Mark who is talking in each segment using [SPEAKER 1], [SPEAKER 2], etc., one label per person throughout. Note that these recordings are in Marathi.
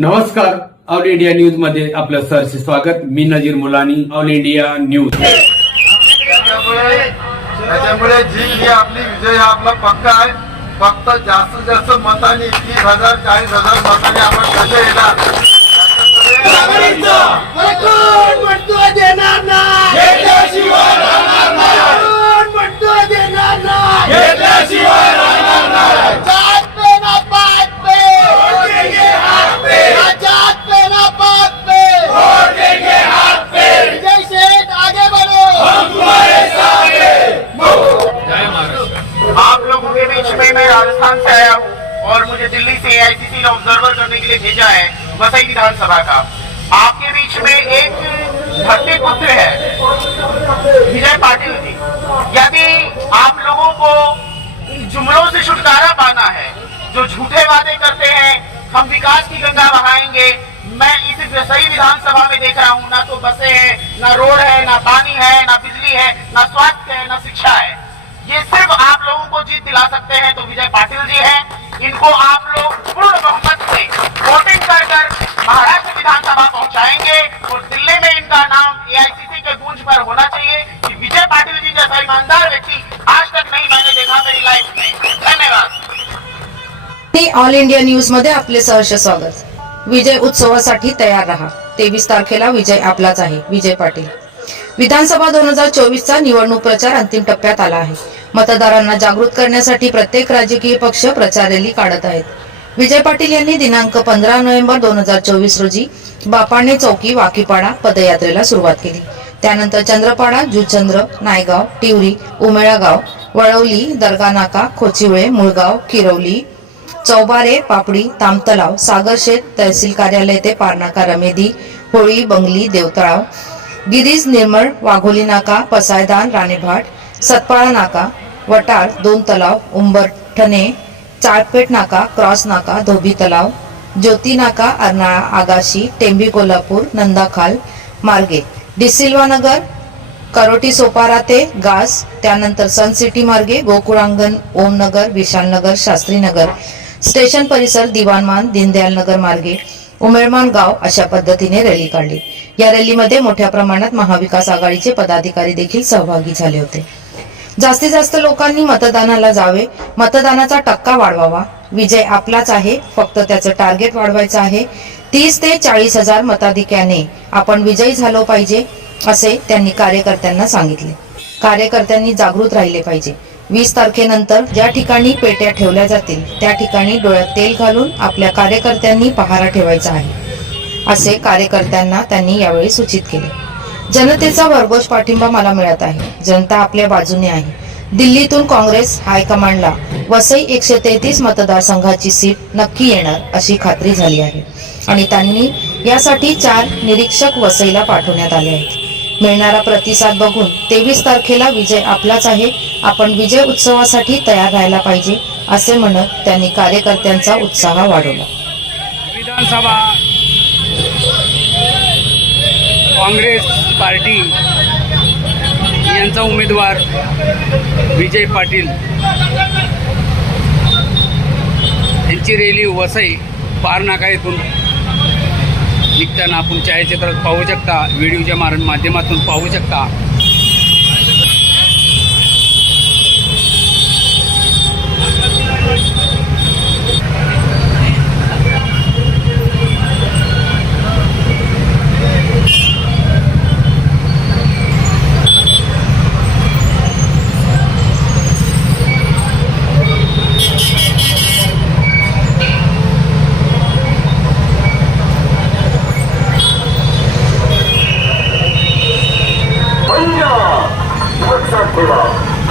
[SPEAKER 1] नमस्कार. ऑल इंडिया न्यूजमध्ये आपलं सरसे स्वागत. मी Nazir Mulani all India news.
[SPEAKER 2] त्याच्यामुळे त्याच्यामुळे जी ही आपली विजय हा आपला पक्का आहे. फक्त जास्तीत जास्त मतांनी तीस हजार चाळीस हजार मतांनी आपण कसे येणार.
[SPEAKER 3] ने
[SPEAKER 4] ऑब्जर्वर करने के लिए भेजा है वसई विधानसभा का। आपके बीच में एक धरती पुत्र है, विजय पाटिल जी। यदि आप लोगों को जुमलों से छुटकारा पाना है। जो झूठे वादे करते हैं, हम विकास की गंगा बहाएँगे। मैं इस वसई विधानसभा में देख रहा हूँ, ना तो बसें हैं, ना रोड है, ना पानी है, ना बिजली है, ना स्वास्थ्य है, ना शिक्षा है। ये सिर्फ आप लोगों को जीत दिला सकते हैं तो विजय पाटिल जी हैं। इनको आप लोग पूर्ण बहुमत से वोटिंग कर कर महाराष्ट्र विधानसभा पहुंचाएंगे और दिल्ली में इनका नाम एआईसीसी के गूंज पर होना चाहिए कि विजय पाटिल जी जैसा ईमानदार व्यक्ति आज तक नहीं मैंने देखा मेरी लाइफ में। धन्यवाद।
[SPEAKER 5] ऑल इंडिया न्यूजमध्ये आपले सहर्ष स्वागत. विजय उत्सवासाठी तयार राहा. तेवीस तारखेला विजय आपलाच आहे विजय पाटील. विधानसभा दोन हजार चोवीसचा निवडणूक प्रचार अंतिम टप्प्यात आला आहे. मतदारांना जागृत करण्यासाठी प्रत्येक राजकीय पक्ष प्रचार रॅली काढत आहेत. विजय पाटील यांनी दिनांक पंधरा नोव्हेंबर दोन हजार चोवीस रोजी बापाणे चौकी वाकीपाडा पदयात्रेला सुरुवात केली. त्यानंतर चंद्रपाडा जुचंद्र नायगाव टिवरी उमेळागाव वळवली दर्गा नाका खोचिवळे मुळगाव किरवली चौबारे पापडी तामतलाव सागरशेत तहसील कार्यालय ते पारनाका रमेदी होळी बंगली देवतळाव गिरीज निर्मळ वाघोली नाका पसायदान राणेभाट सतपाळा नाका वटार दोन तलाव उंबरठणे चाळपेट नाका क्रॉस नाका धोबी तलाव ज्योती नाका अर्नाळा आगाशी टेंबी कोल्हापूर नंदाखाल मार्गे. डिसिल्वा नगर करोटी सोपारा ते गास त्यानंतर सन सिटी मार्गे गोकुळांगण ओमनगर विशालनगर शास्त्रीनगर. स्टेशन परिसर दिवाणमान दीनदयाल नगर मार्गे. उमेळमान गाव अशा पद्धतीने रॅली काढली. या रॅलीमध्ये मोठ्या प्रमाणात महाविकास आघाडीचे पदाधिकारी देखील सहभागी झाले होते. जास्तीत जास्त लोकांनी मतदानाला जावे. मतदानाचा टक्का वाढवावा. विजय आपलाच आहे. फक्त त्याचं टार्गेट वाढवायचं आहे. तीस ते चाळीस हजार मताधिक्याने आपण विजयी झालो पाहिजे असे त्यांनी कार्यकर्त्यांना सांगितले. कार्यकर्त्यांनी जागृत राहिले पाहिजे. वीस तारखेनंतर ज्या ठिकाणी पेट्या ठेवल्या जातील त्या ठिकाणी डोळ्यात तेल घालून आपल्या कार्यकर्त्यांनी पहारा ठेवायचा आहे असे कार्यकर्त्यांना त्यांनी यावेळी सूचित केले. जनतेचा भरघोस पाठिंबा मला मिळत आहे. जनता आपल्या बाजूने आहे. दिल्लीतून काँग्रेस हायकमांडला वसई एकशे तेहतीस मतदारसंघाची सीट नक्की येणार अशी खात्री झाली आहे. आणि त्यांनी यासाठी चार निरीक्षक वसईला पाठवण्यात आले आहेत. मिळणारा प्रतिसाद बघून तेवीस तारखेला विजय आपलाच आहे. आपण विजय उत्सवासाठी तयार राहायला पाहिजे असे म्हणत त्यांनी कार्यकर्त्यांचा उत्साह वाढवला.
[SPEAKER 6] विधानसभा काँग्रेस पार्टी यांचा उमेदवार विजय पाटील. यांची रॅली वसई पारनाका येथून. निघताना आपण छायाचित्रात पाहू शकता व्हिडिओच्या मार माध्यमातून पाहू शकता.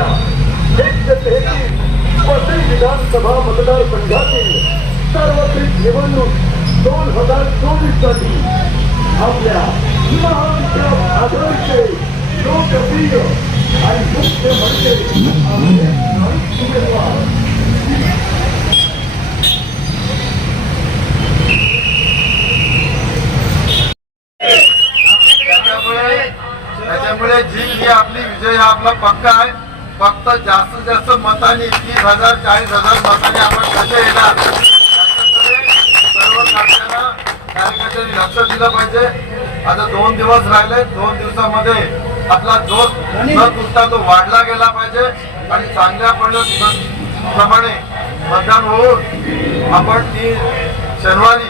[SPEAKER 2] नोव्हेंबर दोन हजार चोवीस रोजी होणाऱ्या एकशे
[SPEAKER 7] विधानसभा मतदारसंघातील सार्वत्रिक निवडणूक दोन हजार चोवीससाठी आपल्या महानच्या लोकप्रिय आणि मुख्यमंत्री आपले म्हणजे उमेदवार
[SPEAKER 2] त्याच्यामुळे त्याच्यामुळे ही आपली विजय हा आपला पक्का आहे फक्त जास्तीत जास्त मतांनी तीस हजार चाळीस हजार मतांनी आपण कसे येणार सर्व पक्षांना कार्यकर्त्यांनी लक्ष दिलं पाहिजे. आता दोन दिवस राहिले दोन दिवसामध्ये आपला जोश न तुटता तो वाढला गेला पाहिजे. आणि चांगल्या प्रमाणे मतदान होऊन आपण ती शनिवारी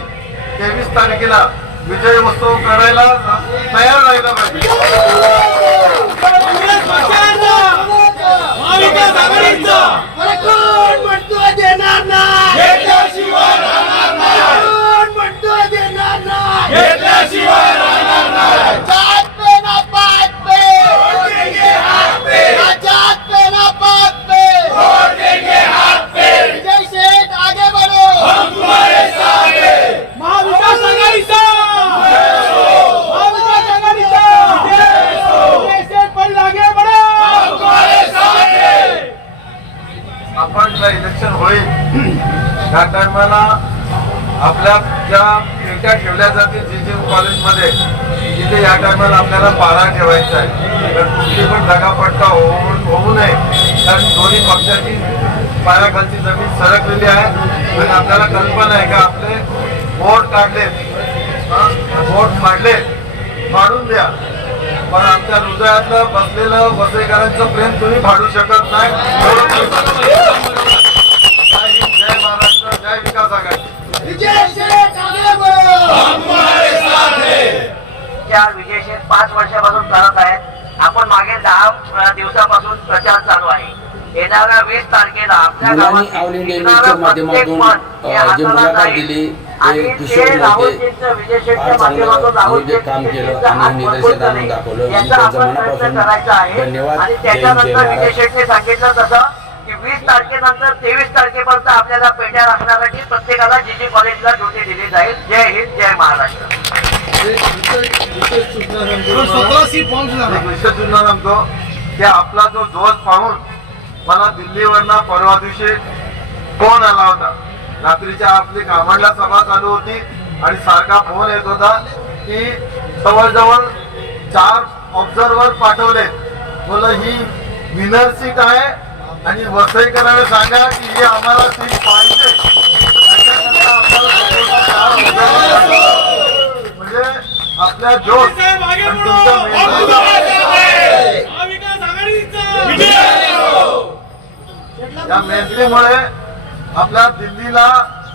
[SPEAKER 2] तेवीस तारखेला विजय उत्सव करायला तयार राहिला पाहिजे
[SPEAKER 3] मला कोण म्हणतोय देणार नाही कोण म्हणतोय देणार नाही जात पे ना पात पे ना जात पे ना पात पे विजय शेठ आगे बढ़ो महाविकास आघाडीचा महाविकास आघाडीचा विजय शेठ पहिले आगे बढ़ो
[SPEAKER 2] आपण जेव्हा इलेक्शन होईल त्या टायमाला आपल्या ज्या पेट्या ठेवल्या जातील जी जी कॉलेजमध्ये तिथे या टायमाला आपल्याला पारा ठेवायचा आहे. तर कुठली पण दगापट्टा होऊ होऊ नये. कारण दोन्ही पक्षाची पायाखालची जमीन सरकलेली आहे. आणि आपल्याला कल्पना आहे का आपले वोट काढले वोट फाडले फाडून द्या. पण आमच्या हृदयातलं बसलेलं वसईकरांचं प्रेम तुम्ही फाडू शकत नाही जय हिंद जय महाराष्ट्र
[SPEAKER 3] विजय शेठ
[SPEAKER 8] विजयशेष पाच वर्षापासून करत आहेत आपण मागील दहा दिवसापासून प्रचार चालू आहे येणाऱ्या वीस तारखेला आपल्या
[SPEAKER 6] मुलांनी
[SPEAKER 8] गावातील
[SPEAKER 6] ऑल इंडिया
[SPEAKER 8] निघणारं
[SPEAKER 6] न्यूजच्या
[SPEAKER 8] प्रत्येक
[SPEAKER 6] माध्यमातून,
[SPEAKER 8] मत
[SPEAKER 6] अ, जे
[SPEAKER 8] हाताला
[SPEAKER 6] मुलाखत
[SPEAKER 8] जाईल.
[SPEAKER 6] दिली, ते
[SPEAKER 8] आणि
[SPEAKER 6] किशोर
[SPEAKER 8] ते
[SPEAKER 6] मोहिते
[SPEAKER 8] राहुलजींचं विजयशेठच्या
[SPEAKER 6] फार चांगलं
[SPEAKER 8] माध्यमातून राहुलजी
[SPEAKER 6] योग्य काम केलं
[SPEAKER 8] विजयशेठचा
[SPEAKER 6] आणि
[SPEAKER 8] हात
[SPEAKER 6] निदर्शनात
[SPEAKER 8] मजबूत
[SPEAKER 6] आणून
[SPEAKER 8] करेल.
[SPEAKER 6] दाखवलं. त्यांचं
[SPEAKER 8] आपण प्रयत्न करायचा आहे
[SPEAKER 6] धन्यवाद.
[SPEAKER 8] आणि त्याच्यानंतर
[SPEAKER 6] महाराष्ट्र.
[SPEAKER 8] विजयशेठने सांगितलं तसं तारखेनंतर तेवीस तारखेपर्यंत आपल्याला पेट्या राखण्यासाठी प्रत्येकाला जी जी कॉलेजला ड्युटी दिली जाईल. जय हिंद जय महाराष्ट्र.
[SPEAKER 2] सांगतो की आपला जो जोश पाहून मला दिल्लीवरनं परवा दिवशी फोन आला होता? रात्रीच्या आपली कामांडला सभा चालू होती आणि सारखा फोन येत होता की जवळजवळ चार ऑब्झर्वर पाठवले बोल ही विनर सीट आहे. आणि वसईकरांना सांगा की ही आम्हाला सीट पाहिजे. म्हणजे आपल्या जोश या मेहनतीमुळे आपल्या दिल्लीला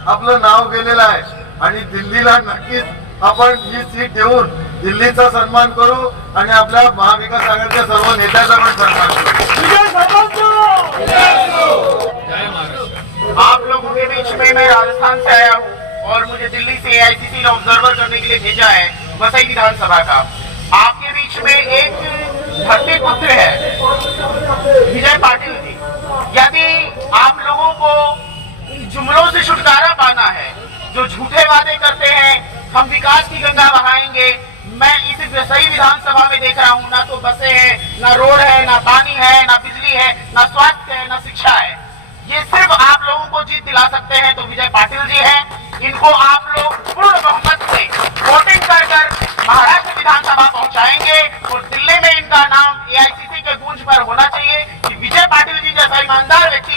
[SPEAKER 2] आपलं नाव गेलेलं आहे. आणि दिल्लीला नक्कीच आपण ही सीट देऊन दिल्लीचा सन्मान करू आणि आपल्या महाविकास आघाडीच्या सर्व नेत्याचा पण सन्मान करू.
[SPEAKER 4] आप लोगों के बीच में मैं राजस्थान से आया हूँ और मुझे दिल्ली से एआईसीसी ने ऑब्जर्वर करने के लिए भेजा है वसई विधानसभा का। आपके बीच में एक धरती पुत्र है विजय पाटिल जी। यदि आप लोगों को जुमलों से छुटकारा पाना है। जो झूठे वादे करते हैं हम विकास की गंगा बहाएँगे मैं वसई विधानसभा में देख रहा हूँ, ना तो बसे हैं, ना रोड है, ना पानी है, ना बिजली है, ना स्वास्थ्य है, ना शिक्षा है। ये सिर्फ़ आप लोगों को जीत दिला सकते हैं तो विजय पाटिल जी हैं। इनको आप लोग पूर्ण बहुमत से वोटिंग कर कर महाराष्ट्र विधानसभा पहुंचाएँगे, और दिल्ली में इनका नाम एआईसीसी के गूंज पर होना चाहिए कि विजय पाटिल जी जैसा ईमानदार व्यक्ति